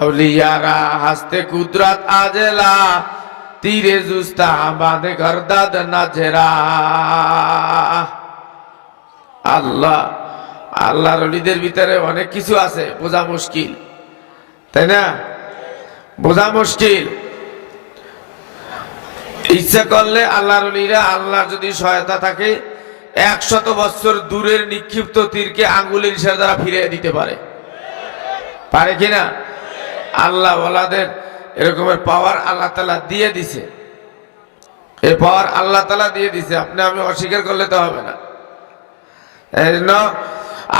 আউলিয়ারা হাসতে কুদরত আজেলা, তীরে জুস্তা বাঁধে গরদাদ নাজেরা আল্লাহ, আল্লাহর অলিদের ভিতরে অনেক কিছু আছে, বোঝা মুশকিল। তাই না? বোঝা মুশকিল। ইচ্ছা করলে আল্লাহর অলিরা আল্লাহর যদি সহায়তা থাকে, একশত বছর দূরের নিক্ষিপ্ত তীরকে আঙ্গুলের ইশারা দ্বারা ফিরিয়ে দিতে পারে। পারে কিনা আল্লাহ ওলাদের এরকমের পাওয়ার আল্লাহ তালা দিয়ে দিছে। এই পাওয়ার আল্লাহ তালা দিয়ে দিছে। আপনি আমি অস্বীকার করলে তো হবে না। এই জন্য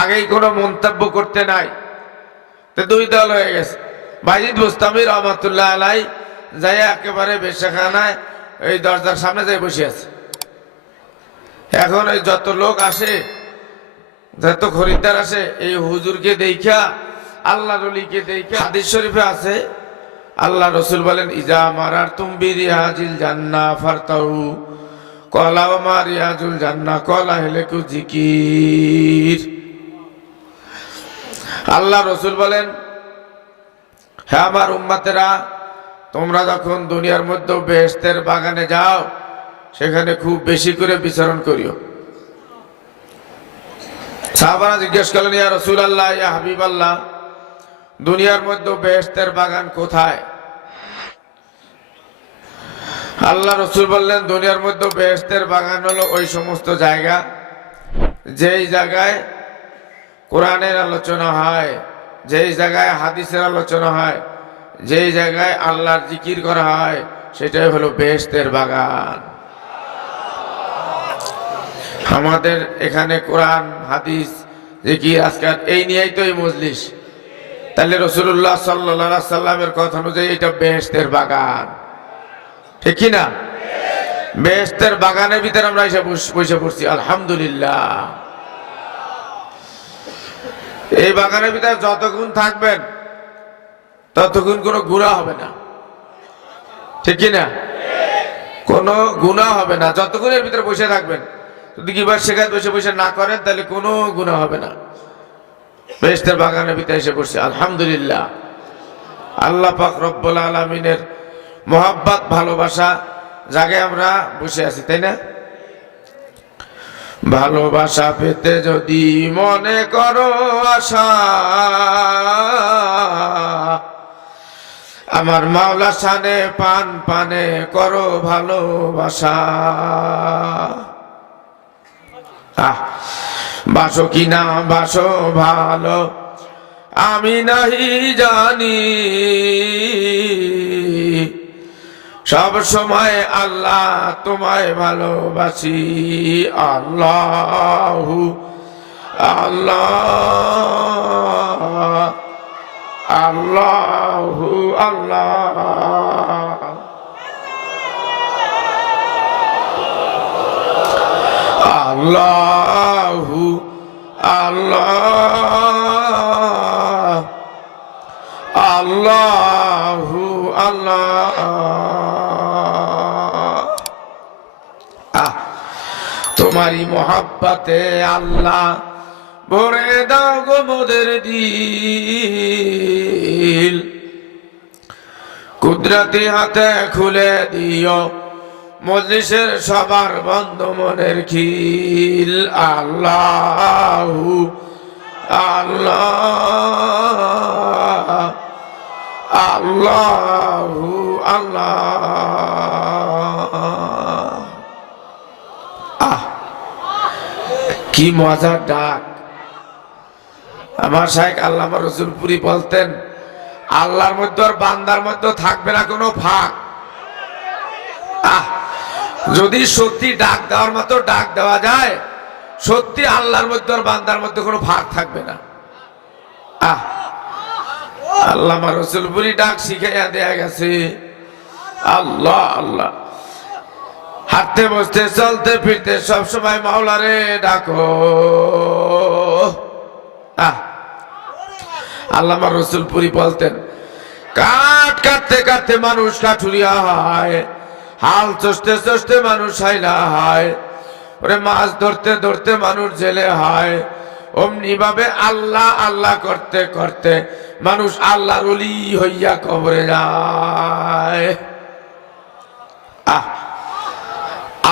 আগেই কোনো মন্তব্য করতে নাই। তো দুই দল হয়ে গেছে। বাইজিদ বুস্তামি রহমতুল্লাহ আলাই যাই একেবারে বেশাখানায় এই দরজার সামনে যাই বসে আছে। এখন এই যত লোক আসে, যত খরিদ্দার আসে, এই হুজুরকে দেখা আল্লাহ রলিকে দেখে হাদিস শরীফে আছে, আল্লাহ রসুল বলেন, ইজা মারার তুমি রিয়াজিল জান্না ফারতাউ, কলা মা রিয়াজুল জান্না, কলা হেলে কু জিকির। আল্লাহ রসুল বলেন হ্যাঁ আমার উম্মাতেরা, তোমরা যখন দুনিয়ার মধ্যে বেহেস্তের বাগানে যাও, সেখানে খুব বেশি করে বিচরণ করিও। সাহাবারা জিজ্ঞেস করলেন, ইয়া রসুল আল্লাহ ইয়া হাবিব আল্লাহ দুনিয়ার মধ্যে বেহেস্তের বাগান কোথায়? আল্লাহ রসুল বললেন, দুনিয়ার মধ্যে বেহেস্তের বাগান হলো ওই সমস্ত জায়গা। যেই জায়গায় কোরআনের আলোচনা হয়, যেই জায়গায় হাদিসের আলোচনা হয়, যেই জায়গায় আল্লাহর জিকির করা হয়, সেটাই হলো বেহেস্তের বাগান। আমাদের এখানে কোরআন, হাদিস, জিকির আজকাল এই নিয়েই তো এই মজলিস। তাহলে রসুল্লাহ সাল্লা সাল্লামের কথা অনুযায়ী এটা বেহেস্তের বাগান। ঠিক না বেহেস্তের বাগানের ভিতরে আমরা এসে বস- পড়ছি, আলহামদুলিল্লাহ। এই বাগানের ভিতরে যতক্ষণ থাকবেন, ততক্ষণ কোনো গুণা হবে না। ঠিক না কোনো গুণা হবে না। যতক্ষণ এর ভিতরে বসে থাকবেন, যদি কিবার শেখায় বসে বসে না করেন, তাহলে কোনো গুণা হবে না। বেহেস্তের বাগানের ভিতরে এসে পড়ছি আলহামদুলিল্লাহ, আল্লাহ পাক রব্বুল আলমিনের মোহাব্বত, ভালোবাসা জাগে আমরা বসে আছি, তাই না? ভালোবাসা পেতে যদি মনে করো আশা, আমার মাওলা সানে পান পানে করো ভালোবাসা। আহ বাসো কি না বাসো ভালো। আমি নাহি জানি। সব সময় আল্লাহ তোমায় ভালোবাসি। আল্লাহ আল্লাহ আল্লাহ আল্লাহ। আল্লাহু। আল্লাহ। আল্লাহু আল্লাহ। তোমারই মোহাব্বতে আল্লাহ ভরে দাও গো মোদের দিল। কুদরতি হাতে খুলে দিও। মজলিসের সবার বন্ধ মনের খিল। আল্লাহ আল্লাহ আল্লাহ আল্লাহ। আহ, কি মজার ডাক। আমার শাহেক আল্লাহ রসুলপুরি বলতেন, আল্লাহর মধ্যে আর বান্দার মধ্যে থাকবে না কোনো ফাঁক। আহ যদি সত্যি ডাক দেওয়ার মতো ডাক দেওয়া যায়, সত্যি আল্লাহর মধ্যে আর বান্দার মধ্যে কোনো ফাঁক থাকবে না। আহ, আল্লাহ রসুলপুরি ডাক শিখাইয়া দেয়া গেছে। আল্লাহ আল্লাহ। হাঁটতে, বসতে, চলতে, ফিরতে সব সময় মাওলারে ডাকো। আহ, আল্লাহ রসুলপুরি বলতেন কাঠ কাটতে কাটতে মানুষ কাঠুরিয়া হয়। হাল চষতে চষতে মানুষ হাইলা হয়। ওরে মাছ ধরতে ধরতে মানুষ জেলে হয়। অমনি ভাবে আল্লাহ আল্লাহ করতে করতে মানুষ আল্লাহর অলি হইয়া কবরে যায়। আহ।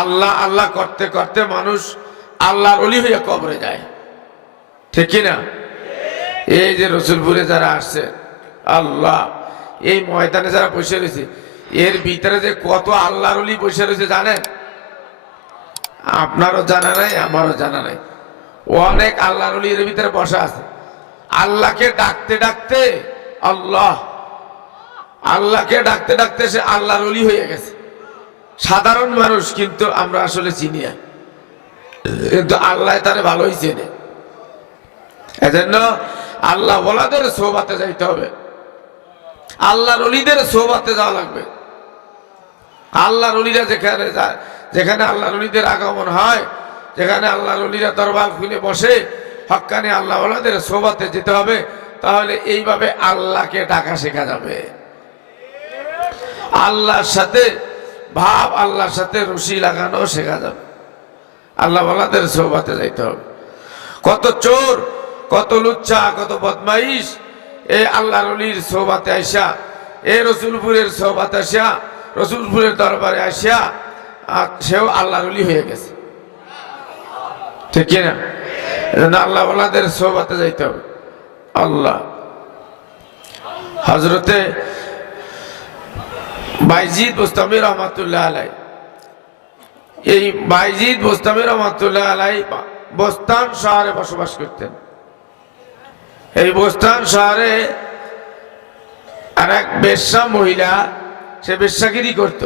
আল্লাহ আল্লাহ করতে করতে মানুষ আল্লাহর অলি হইয়া কবরে যায়। ঠিক না? এই যে রসুলপুরে যারা আসছে, আল্লাহ, এই ময়দানে যারা বসে রয়েছে এর ভিতরে যে কত আল্লাহর বসে রয়েছে জানেন? আপনারও জানা নাই, আমারও জানা নাই। অনেক আল্লাহর এর ভিতরে বসা আছে। আল্লাহকে ডাকতে ডাকতে আল্লাহ, আল্লাহকে ডাকতে ডাকতে সে আল্লাহর হয়ে গেছে। সাধারণ মানুষ কিন্তু আমরা আসলে চিনি না। কিন্তু আল্লাহ তারে ভালোই চেনে। এজন্য আল্লাহ বলাদের সোবাতে যাইতে হবে। আল্লাহর অলিদের সোবাতে যাওয়া লাগবে। আল্লাহর অলিরা যেখানে যায় যেখানে আল্লাহর অলিদের আগমন হয়, যেখানে আল্লাহর অলিরা দরবার খুলে বসে হক্কানি আল্লাহ ওলাদের সোবাতে যেতে হবে, তাহলে এইভাবে আল্লাহকে ডাকা শেখা যাবে। আল্লাহর সাথে, ভাব আল্লাহর সাথে রশি লাগানো শেখা যাবে। আল্লাহ ওলাদের সোবাতে যাইতে হবে। কত চোর, কত লুচ্ছা, কত বদমাইশ, এ আল্লাহর অলির সোবাতে আইসা, এ রসুলপুরের সোবাতে আসিয়া রসুলপুরের দরবারে আসিয়া সেও আল্লাহর অলি হয়ে গেছে। ঠিক কিনা? আল্লাহ ওলাদের সোবাতে যাইতে হবে। আল্লাহ। হজরতে বাইজিদ বুস্তামি রহমাতুল্লাহ আলাই এই বাইজিদ বুস্তামি রহমাতুল্লাহ আলাই বস্তান শহরে বসবাস করতেন। এই বস্তান শহরে আর এক বেশ্যা মহিলা সে বেশ্যাগিরি করত।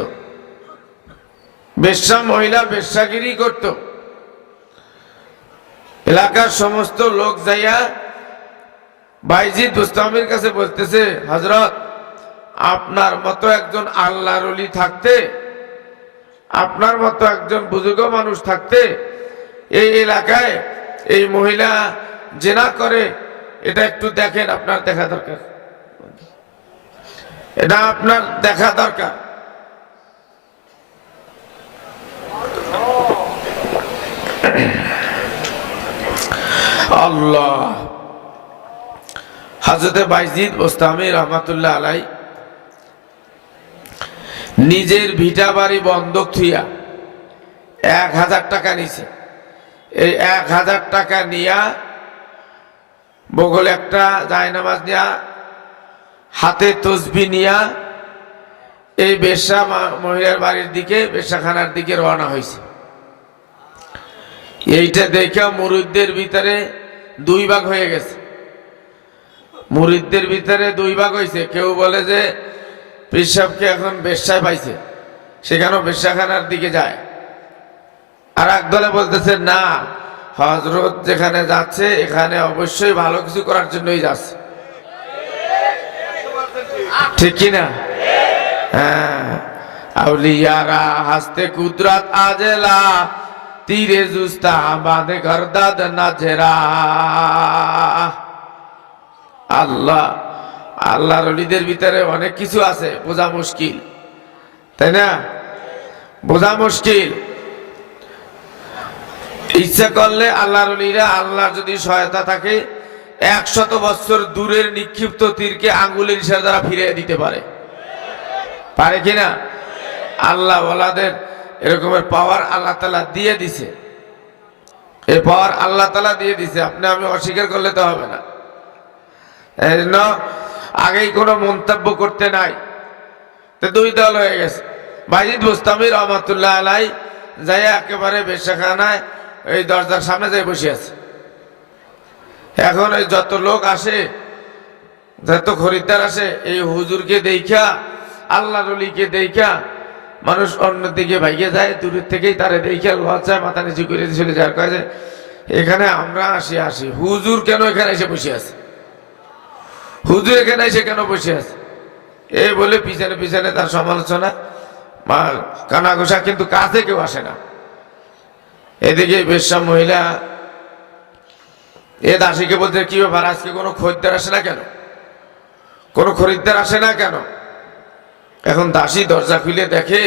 বেশ্যা মহিলা বেশ্যাগিরি করত। এলাকার সমস্ত লোক যাইয়া বাইজিদ বুস্তামির কাছে বলতেছে হজরত আপনার মতো একজন আল্লাহর অলি থাকতে, আপনার মতো একজন বুজুর্গ মানুষ থাকতে, এই এলাকায় এই মহিলা জেনা করে, এটা একটু দেখেন, আপনার দেখা দরকার। এটা আপনার দেখা দরকার। আল্লাহ। হাজরতে বাইজিদ ওস্তামি রহমাতুল্লাহ আলাই নিজের ভিটা বাড়ি বন্ধক থুইয়া এক হাজার টাকা নিছে। এই এক হাজার টাকা নিয়া বগল একটা জায়নামাজ নিয়া হাতে তসবি নিয়া এই বেশ্যা মা- মহিলার বাড়ির দিকে বেশ্যাখানার দিকে রওনা হয়েছে। এইটা দেখে মুরিদদের ভিতরে দুই ভাগ হয়ে গেছে। মুরিদদের ভিতরে দুই ভাগ হয়েছে। কেউ বলে যে পেশাবকে এখন বেশ্যায় পাইছে। সেখানেও বেশ্যাখানার দিকে যায়? আর এক দলে বলতেছে, না হজরত যেখানে যাচ্ছে, এখানে অবশ্যই ভালো কিছু করার জন্যই যাচ্ছে। ঠিক কিনা? হ্যাঁ। আউলিয়ারা হাসতে কুদরত আজেলা, তীরে জুস্তা বাঁধে গরদাদ নাজেরা। আল্লাহ, আল্লাহর অলিদের ভিতরে অনেক কিছু আছে, বোঝা মুশকিল। তাই না? বোঝা মুশকিল। ইচ্ছা করলে আল্লাহর অলিরা আল্লাহর যদি সহায়তা থাকে একশত বছর দূরের নিক্ষিপ্ত তীরকে আঙ্গুলের ইশারা দ্বারা ফিরিয়ে দিতে পারে। পারে কিনা আল্লাহ ওলাদের এরকমের পাওয়ার আল্লাহ তালা দিয়ে দিছে। এই পাওয়ার আল্লাহ তালা দিয়ে দিছে। আপনি আমি অস্বীকার করলে তো হবে না। এই জন্য আগেই কোনো মন্তব্য করতে নাই। তো দুই দল হয়ে গেছে। বাইজিদ বুস্তামি রহমতুল্লাহ আলাই যাই একেবারে বেশাখানায় এই দরজার সামনে যাই বসে আছে। এখন এই যত লোক আসে, যত খরিদ্দার আসে, এই হুজুরকে দেখা আল্লাহ রলিকে দেখা মানুষ অন্যদিকে ভাইগে যায়, দূরের থেকেই তারে দেখে লজ্জায় মাথা নিচু করে চলে যাওয়ার কাজে এখানে আমরা আসি আসি। হুজুর কেন এখানে এসে বসে আছে? হুজুর এখানে এসে কেন বসে আছে? এই বলে পিছনে পিছনে তার সমালোচনা। মা কানা ঘোষা কিন্তু কাছে কেউ আসে না। এদিকে বেশ্যা মহিলা এ দাসীকে বলতে, কি ব্যাপার? আজকে কোনো খরিদ্দার আসে না কেন? কোনো খরিদ্দার আসে না কেন? এখন দাসী দরজা খুলে দেখে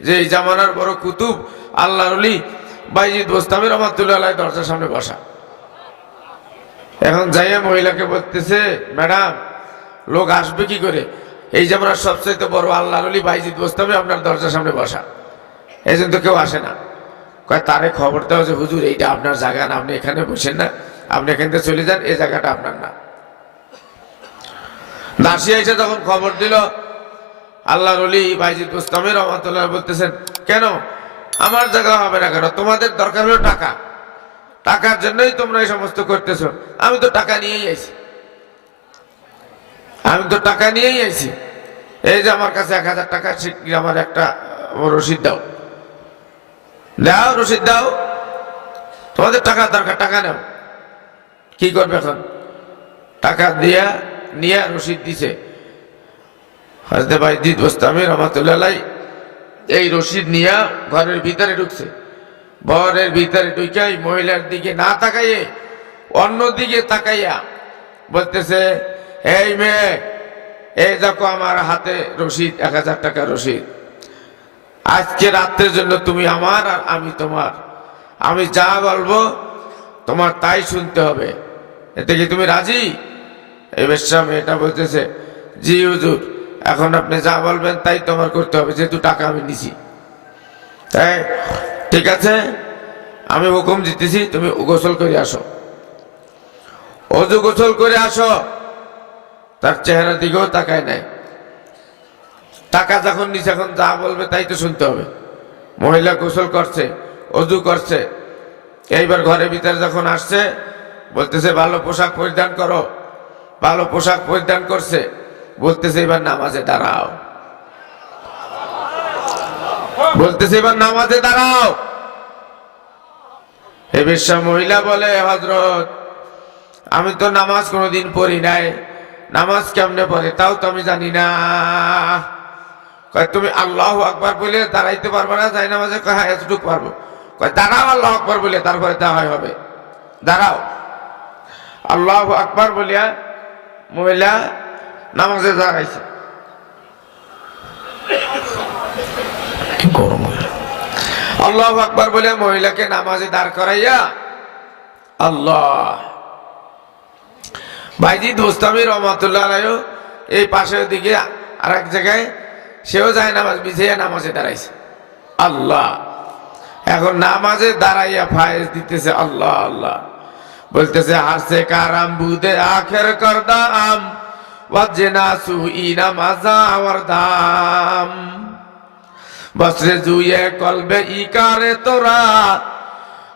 যে এই জামানার বড় কুতুব আল্লাহ রলি বাইজিদ বোস্তামি রহমাতুল্লাহ দরজার সামনে বসা। এখন যাইয়া মহিলাকে বলতেছে, ম্যাডাম, লোক আসবে কি করে? এই আমরা সবচেয়ে বড় আল্লাহ আলী বাইজিদ বসতে হবে আপনার দরজার সামনে বসা। এই জন্য তো কেউ আসে না। কয়, তারে খবর দেওয়া যে হুজুর, এইটা আপনার জায়গা না, আপনি এখানে বসেন না। আপনি এখান থেকে চলে যান, এই জায়গাটা আপনার না। দাসী এসে যখন খবর দিল আল্লাহ রলি বাইজিদ বুস্তামের রহমতুল্লাহ বলতেছেন, কেন? আমার জায়গা হবে না কেন? তোমাদের দরকার হলো টাকা। টাকার জন্যই তোমরা এই সমস্ত করতেছ। আমি তো টাকা নিয়েই আইছি। আমি তো টাকা নিয়েই আইছি। এই যে আমার কাছে এক হাজার টাকা আমার একটা রসিদ দাও। দাও, রসিদ দাও। তোমাদের টাকা দরকার, টাকা নাও। কি করবে এখন? টাকা দিয়া নিয়ে রসিদ দিছে। হজরত বাইজিদ গোস্তামি রহমতুল্লাহ এই রসিদ নিয়ে ঘরের ভিতরে ঢুকছে। ঘরের ভিতরে ঢুকাই মহিলার দিকে না তাকাইয়ে অন্য দিকে তাকাইয়া বলতেছে, এই মেয়ে এই দেখো আমার হাতে রসিদ এক হাজার টাকা রসিদ আজকে রাত্রের জন্য তুমি আমার আর আমি তোমার। আমি যা বলব তোমার তাই শুনতে হবে। এতে কি তুমি রাজি? এই বেশ্যা মেয়েটা বলতেছে, জি হুজুর, এখন আপনি যা বলবেন তাই তোমার করতে হবে, যেহেতু টাকা আমি নিছি। তাই ঠিক আছে, আমি হুকুম দিতেছি, তুমি গোসল করে আসো। অজু গোসল করে আসো। তার চেহারা দিকেও তাকায় নাই। টাকা যখন নিছে, এখন যা বলবে তাই তো শুনতে হবে। মহিলা গোসল করছে, অজু করছে, এইবার ঘরের ভিতরে যখন আসছে বলতেছে, ভালো পোশাক পরিধান করো। ভালো পোশাক পরিধান করছে। বলতেছে, এবার নামাজে দাঁড়াও। বলতেছে, এবার নামাজে দাঁড়াও। হে বেশ্যা মহিলা বলে হজরত আমি তো নামাজ কোনোদিন পড়ি নাই। নামাজ কেমনে পড়ে তাও তো আমি জানি না। তুমি আল্লাহ আকবার বলে দাঁড়াইতে পারবে না, যাই নামাজে। হ্যাঁ এতটুকু পারব। দাঁড়াও আল্লাহ আকবার বলে, তারপরে তা হয় হবে। দাঁড়াও। আল্লাহ আকবার বলিয়া মহিলা নামাজে দাঁড়াইছে। আল্লাহ আকবার বলে মহিলাকে নামাজে দাঁড় করাইয়া আল্লাহ। ভাইজি দোস্তামি রহমতুল্লাহ এই পাশের দিকে আর এক জায়গায় সেও যায় নামাজ বিছিয়ে নামাজে দাঁড়াইছে। আল্লাহ। এখন নামাজে দাঁড়াইয়া ফায়েজ দিতেছে আল্লাহ আল্লাহ। বলতেছে হাসে কারাম বুদে আখের করদাম ওয়াজনা সুইনা মাজা আমার দাম। বসরে জুয়ে কলবে ইকারে তোরা।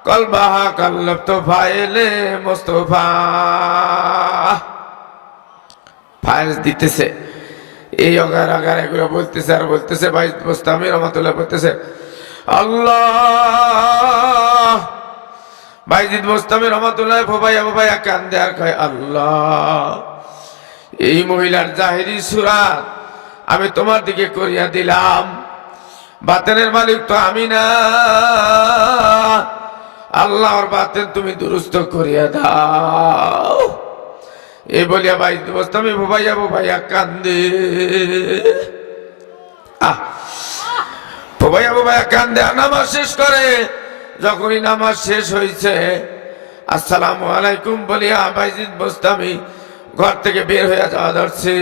কলবাহা কল্লব তো ফাইলে মোস্তফা। ফায়েজ দিতেছে। এই অগার আগার এগুলো বলতেছে আর বলতেছে ভাই মোস্তামি রহমতুল্লাহ বলতেছে, আল্লাহ ভাইজিদ মোস্তামি রহমতুল্লাহ ফোবাইয়া ফোবাইয়া কান্দে আর কয়, আল্লাহ, এই মহিলার জাহেরি সুরাত আমি তোমার দিকে করিয়া দিলাম। বাতেনের মালিক তো আমি না। আল্লাহর বাতেন তুমি দুরুস্ত করিয়া দাও। এ বলিয়া ভাই আমি ভোবাইয়া ভোবাইয়া কান্দে। আহ ভোবাইয়া ভোবাইয়া কান্দে নামাজ শেষ করে। যখনই নামাজ শেষ হয়েছে, আসসালামু আলাইকুম বলিয়া বাইজিদ বস্তামি ঘর থেকে বের হয়ে যাওয়া ধরছে।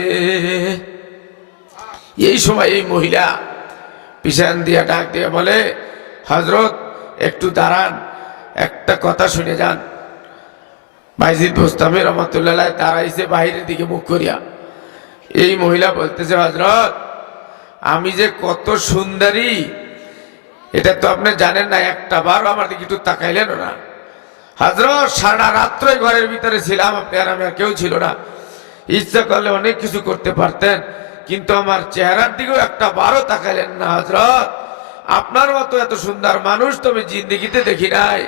এই সময় এই মহিলা পিছান দিয়া ডাক দিয়ে বলে হজরত একটু দাঁড়ান, একটা কথা শুনে যান। বাইজিদ বোস্তামি রহমতুল্লাহ দাঁড়াইছে বাহিরের দিকে মুখ করিয়া। এই মহিলা বলতেছে হজরত আমি যে কত সুন্দরী এটা তো আপনি জানেন না, একটা বারও আমার দিকে একটু তাকাইলেন না। হজরত, সারা রাত্রই ঘরের ভিতরে ছিলাম, আপনি আর আমি কেউ ছিল না। ইচ্ছা করলে অনেক কিছু করতে পারতেন, কিন্তু আমার চেহারার দিকেও একটা বারও তাকাইলেন না, হজরত। আপনার মতো এত সুন্দর মানুষ তো আমি জিন্দিগিতে দেখি নাই।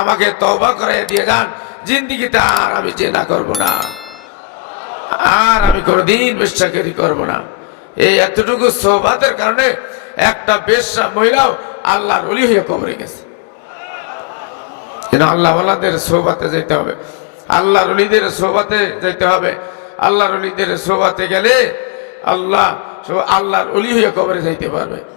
আমাকে তবা করাই দিয়ে যান, জিন্দিগিতে আর আমি জেনা করব না। আর আমি কোনোদিন বেশ্যাকেরি করব না। এই এতটুকু সৌভাতের কারণে একটা বেশ্যা মহিলাও আল্লাহর অলি হয়ে কবরে গেছে। আল্লাহ আল্লাহদের সৌবাতে যেতে হবে। আল্লাহর অলিদের সোবাতে যেতে হবে। আল্লাহর অলিদের সোবাতে গেলে আল্লাহ আল্লাহর অলি হয়ে কবরে যাইতে পারবে।